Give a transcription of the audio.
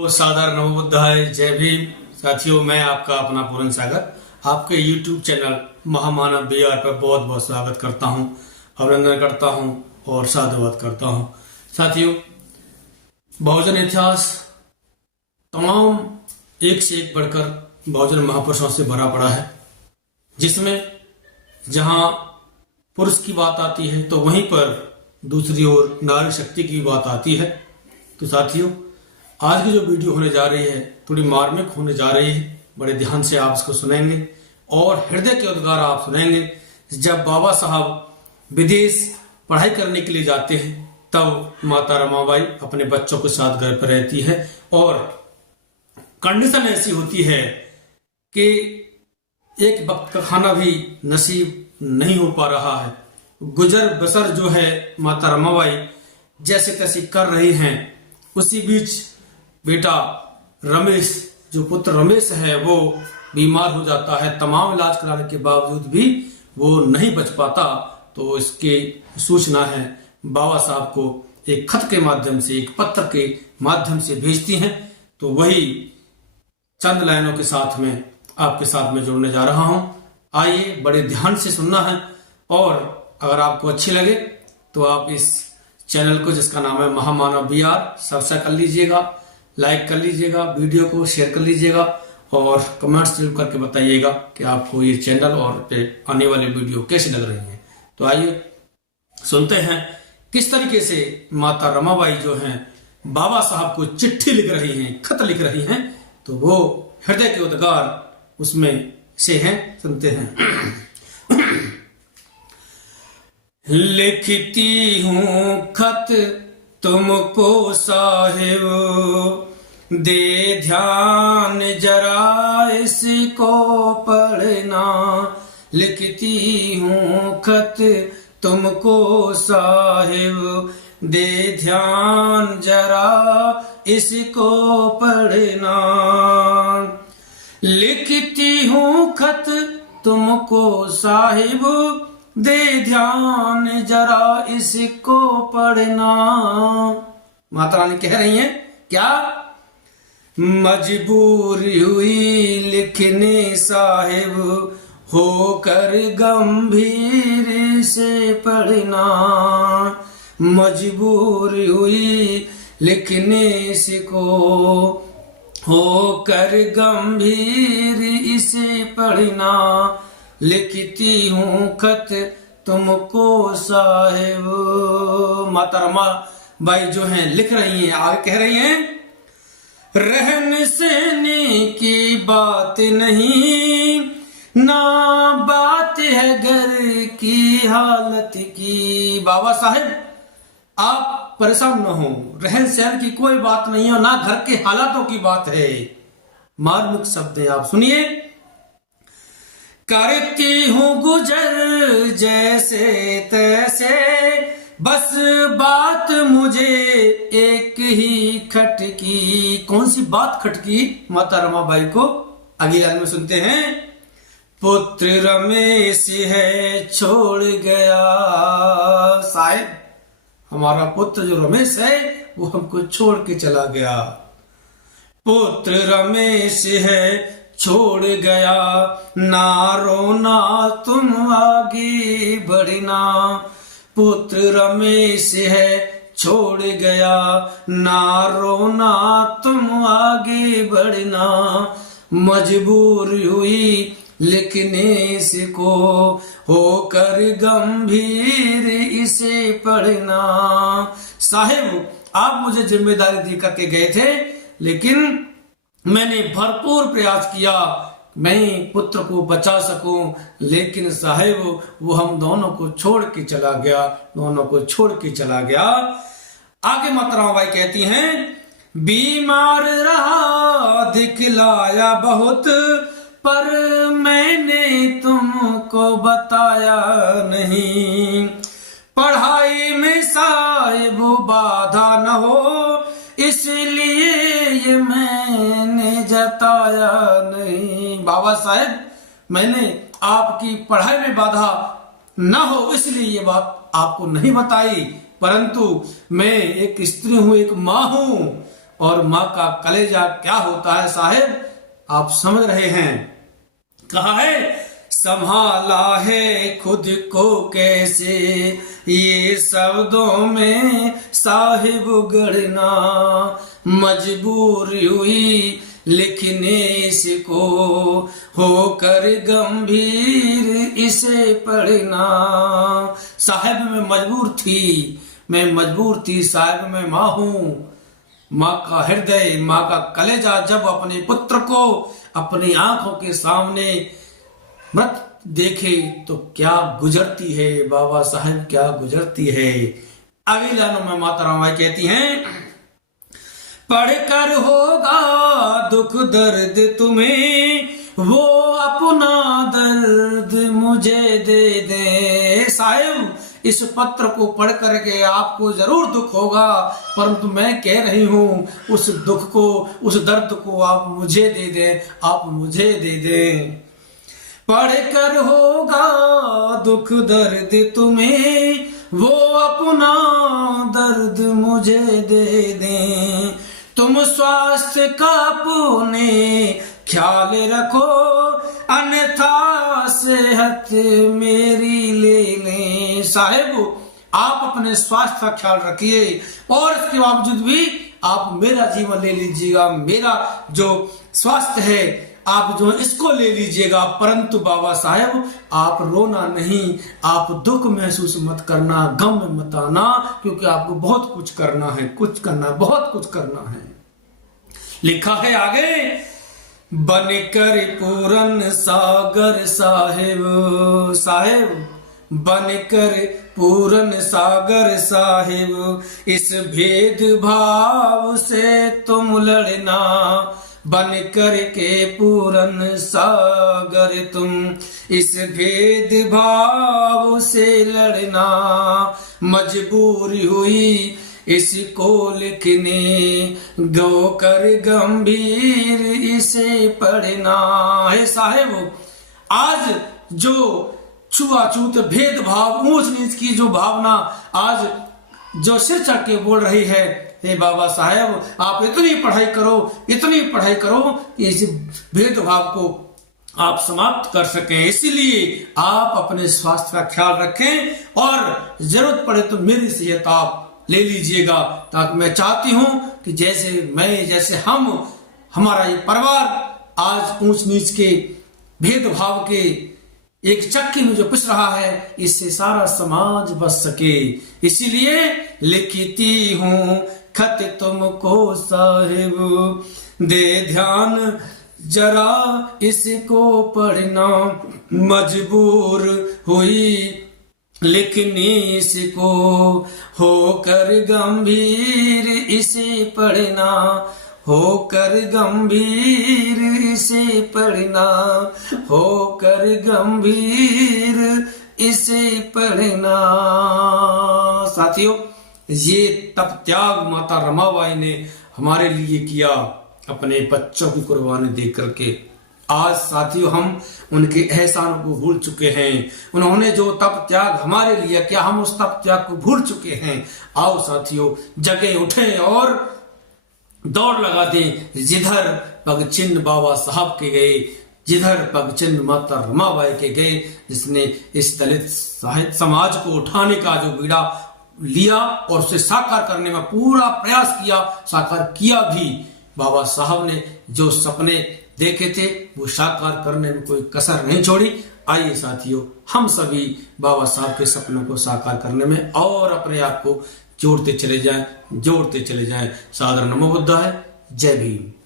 तो सादर नमो बुद्धाय, जय भीम। साथियों, मैं आपका अपना पूरन सागर आपके YouTube चैनल महामानव BR पर बहुत बहुत स्वागत करता हूं, अभिनंदन करता हूं और साधुवाद करता हूं। साथियों, बहुजन इतिहास तमाम एक से एक बढ़कर बहुजन महापुरुषों से भरा पड़ा है, जिसमें जहां पुरुष की बात आती है तो वहीं पर दूसरी ओर नारी शक्ति की बात आती है। तो साथियों, आज की जो वीडियो होने जा रही है थोड़ी मार्मिक होने जा रही है। बड़े ध्यान से आप इसको सुनेंगे और हृदय के उद्गार आप सुनेंगे। जब बाबा साहब विदेश पढ़ाई करने के लिए जाते हैं तब माता रमाबाई अपने बच्चों के साथ घर पर रहती है और कंडीशन ऐसी होती है कि एक वक्त का खाना भी नसीब नहीं हो पा रहा है। गुजर बसर जो है माता रमाबाई जैसे तैसे कर रही हैं। उसी बीच बेटा रमेश, जो पुत्र रमेश है, वो बीमार हो जाता है। तमाम इलाज कराने के बावजूद भी वो नहीं बच पाता। तो इसकी सूचना है बाबा साहब को एक खत के माध्यम से, एक पत्र के माध्यम से भेजती हैं। तो वही चंद लाइनों के साथ में आपके साथ में जोड़ने जा रहा हूं। आइए, बड़े ध्यान से सुनना है और अगर आपको अच्छी लगे तो आप इस चैनल को, जिसका नाम है महामानव BR, सब्सक्राइब कर लीजिएगा, लाइक कर लीजिएगा, वीडियो को शेयर कर लीजिएगा और कमेंट्स जरूर करके बताइएगा कि आपको ये चैनल और पे आने वाले वीडियो कैसे लग रही हैं। तो आइए सुनते हैं किस तरीके से माता रमाबाई जो हैं बाबा साहब को चिट्ठी लिख रही हैं, खत लिख रही हैं। तो वो हृदय के उद्गार उसमें से हैं, सुनते हैं। लिखती हूँ खत तुमको साहिब, दे ध्यान जरा इसको पढ़ना। लिखती हूँ खत तुमको साहिब, दे ध्यान जरा इसको पढ़ना। लिखती हूँ खत तुमको साहिब, दे ध्यान जरा इसको पढ़ना। माता रानी कह रही हैं क्या? मजबूर हुई लिखने साहिब, होकर गंभीर से पढ़ना। मजबूर हुई लिखने से को, होकर गंभीर इसे पढ़ना। लिखती हूँ खत तुमको साहिब। माता रमाबाई जो हैं लिख रही हैं, आगे कह रही हैं, रहन सहने की बात नहीं, ना बात है घर की हालत की। बाबा साहब, आप परेशान न हो, रहन सहन की कोई बात नहीं है, ना घर के हालातों की बात है। मार्मिक शब्द है, आप सुनिए। करती हूँ गुजर जैसे तैसे, बस बात मुझे एक ही खटकी। कौन सी बात खटकी माता रमाबाई को? अगली लाइन में सुनते हैं। पुत्र रमेश है छोड़ गया साहिब, हमारा पुत्र जो रमेश है वो हमको छोड़ के चला गया। पुत्र रमेश है छोड़ गया, ना रोना तुम आगे बढ़ना। पुत्र रमेश है छोड़ गया, ना रोना तुम आगे बढ़ना। मजबूर हुई लिखने से को, होकर गंभीर इसे पढ़ना। साहिब, आप मुझे जिम्मेदारी दी करके गए थे, लेकिन मैंने भरपूर प्रयास किया मैं पुत्र को बचा सकूं, लेकिन साहिब वो हम दोनों को छोड़ के चला गया, दोनों को छोड़ के चला गया। आगे माता रमाबाई कहती हैं, बीमार रहा दिखलाया बहुत, पर मैंने तुमको बताया नहीं। पढ़ाई में साहिब बाधा न हो, इसलिए ये मैंने जताया नहीं। बाबा साहब, मैंने आपकी पढ़ाई में बाधा न हो इसलिए ये बात आपको नहीं बताई, परंतु मैं एक स्त्री हूं, एक मां हूं, और माँ का कलेजा क्या होता है साहेब, आप समझ रहे हैं। कहा है संभाला है खुद को कैसे, ये शब्दों में साहिब गढ़ना, मजबूर हुई लिखने इसको, होकर गंभीर इसे पढ़ना। साहिब मैं मजबूर थी साहिब, मैं माँ हूँ। माँ का हृदय, माँ का कलेजा जब अपने पुत्र को अपनी आंखों के सामने मृत देखे तो क्या गुजरती है बाबा साहब, क्या गुजरती है। अगली लाइनों में माता रामाई कहती हैं, पढ़कर होगा दुख दर्द तुम्हें, वो अपना दर्द मुझे दे दे। साहिब इस पत्र को पढ़ करके आपको जरूर दुख होगा, परंतु मैं कह रही हूँ उस दुख को, उस दर्द को आप मुझे दे दें, आप मुझे दे दें। पढ़कर होगा दुख दर्द तुम्हें, वो अपना दर्द मुझे दे दें। तुम स्वास्थ्य का अपने ख्याल रखो, अन्यथा सेहत मेरी ले लें। साहिब आप अपने स्वास्थ्य का ख्याल रखिए और इसके बावजूद भी आप मेरा जीवन ले लीजिएगा, मेरा जो स्वास्थ्य है आप जो इसको ले लीजिएगा, परंतु बाबा साहब आप रोना नहीं, आप दुख महसूस मत करना, गम में मत आना, क्योंकि आपको बहुत कुछ करना है, बहुत कुछ करना है। लिखा है आगे, बनकर पूरन सागर साहिब बनकर पूरन सागर साहिब, इस भेद भाव से तुम लड़ना, बन कर के पूरन सागर तुम, इस भेद भाव से लड़ना, मजबूर हुई इसको लिखने, गो कर गंभीर इसे पढ़ना। है साहेब आज जो छुआछूत भेदभाव ऊंच नीच की जो भावना आज जो सिर चढ़ के बोल रही है, हे बाबा साहेब आप इतनी पढ़ाई करो कि इस भेदभाव को आप समाप्त कर सकें। इसीलिए आप अपने स्वास्थ्य का ख्याल रखें और जरूरत पड़े तो मेरी सेहत आप ले लीजिएगा, ताकि मैं चाहती हूं कि जैसे हम हमारा ये परिवार आज ऊंच नीच के भेदभाव के एक चक्की में जो पिस रहा है, इससे सारा समाज बच सके। इसीलिए लिखती हूं खत तुमको साहिब, दे ध्यान जरा इसको पढ़ना, मजबूर हुई लिखने इसको, होकर गंभीर इसे पढ़ना, होकर गंभीर इसे पढ़ना, होकर गंभीर इसे पढ़ना। साथियों ये तप त्याग माता रमाबाई ने हमारे लिए किया, अपने बच्चों की कुर्बानी दे करके। आज साथियों हम उनके एहसान को भूल चुके हैं, उन्होंने जो तप त्याग हमारे लिए किया हम उस तप त्याग को भूल चुके हैं। आओ साथियों जगे उठें और दौड़ लगा दें, जिधर पग चिन्ह बाबा साहब के गए, जिधर पग चिन्ह माता रमाबाई के गए, जिसने इस दलित साहित्य समाज को उठाने का जो बीड़ा लिया और उसे साकार करने में पूरा प्रयास किया, साकार किया भी। बाबा साहब ने जो सपने देखे थे वो साकार करने में कोई कसर नहीं छोड़ी। आइए साथियों हम सभी बाबा साहब के सपनों को साकार करने में और अपने आप को जोड़ते चले जाएं। सादर नमो बुद्धाय। जय भीम।